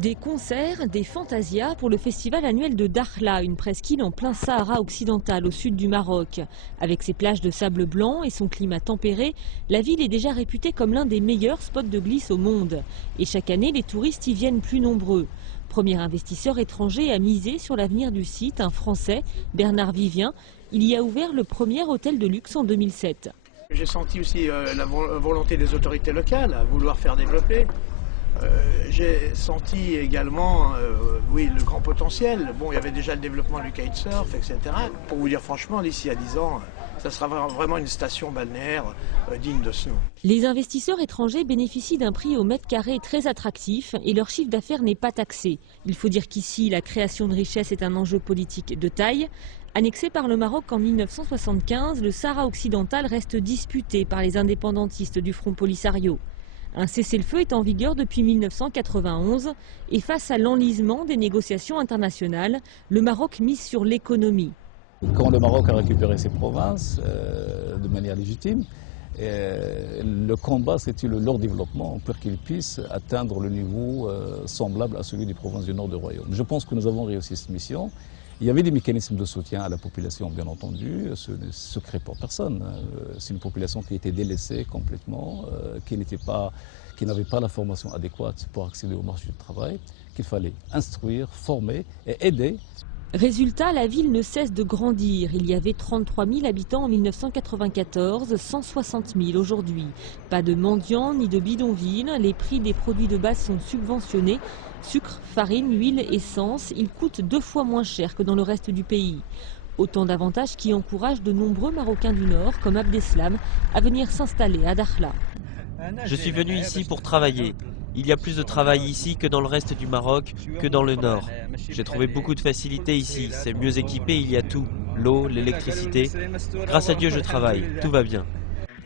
Des concerts, des fantasias pour le festival annuel de Dakhla, une presqu'île en plein Sahara occidental au sud du Maroc. Avec ses plages de sable blanc et son climat tempéré, la ville est déjà réputée comme l'un des meilleurs spots de glisse au monde. Et chaque année, les touristes y viennent plus nombreux. Premier investisseur étranger à miser sur l'avenir du site, un Français, Bernard Vivien. Il y a ouvert le premier hôtel de luxe en 2007. J'ai senti aussi la volonté des autorités locales à vouloir faire développer. J'ai senti également, oui, le grand potentiel. Bon, il y avait déjà le développement du kitesurf, etc. Pour vous dire franchement, d'ici à 10 ans, ça sera vraiment une station balnéaire digne de ce nom. Les investisseurs étrangers bénéficient d'un prix au mètre carré très attractif et leur chiffre d'affaires n'est pas taxé. Il faut dire qu'ici, la création de richesse est un enjeu politique de taille. Annexé par le Maroc en 1975, le Sahara occidental reste disputé par les indépendantistes du Front Polisario. Un cessez-le-feu est en vigueur depuis 1991 et face à l'enlisement des négociations internationales, le Maroc mise sur l'économie. Quand le Maroc a récupéré ses provinces de manière légitime, le combat c'était leur développement pour qu'ils puissent atteindre le niveau semblable à celui des provinces du nord du royaume. Je pense que nous avons réussi cette mission. Il y avait des mécanismes de soutien à la population, bien entendu, ce n'est secret pour personne. C'est une population qui était délaissée complètement, qui n'avait pas la formation adéquate pour accéder au marché du travail, qu'il fallait instruire, former et aider. Résultat, la ville ne cesse de grandir. Il y avait 33 000 habitants en 1994, 160 000 aujourd'hui. Pas de mendiants ni de bidonvilles, les prix des produits de base sont subventionnés. Sucre, farine, huile, essence, ils coûtent 2 fois moins cher que dans le reste du pays. Autant d'avantages qui encouragent de nombreux Marocains du Nord, comme Abdeslam, à venir s'installer à Dakhla. Je suis venu ici pour travailler. Il y a plus de travail ici que dans le reste du Maroc, que dans le nord. J'ai trouvé beaucoup de facilités ici, c'est mieux équipé, il y a tout. L'eau, l'électricité. Grâce à Dieu, je travaille, tout va bien.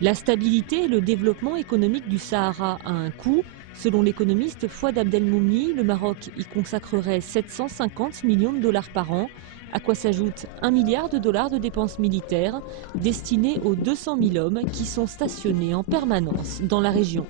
La stabilité et le développement économique du Sahara a un coût. Selon l'économiste Fouad Abdelmoumni, le Maroc y consacrerait 750 millions de dollars par an, à quoi s'ajoute 1 milliard de dollars de dépenses militaires destinées aux 200 000 hommes qui sont stationnés en permanence dans la région.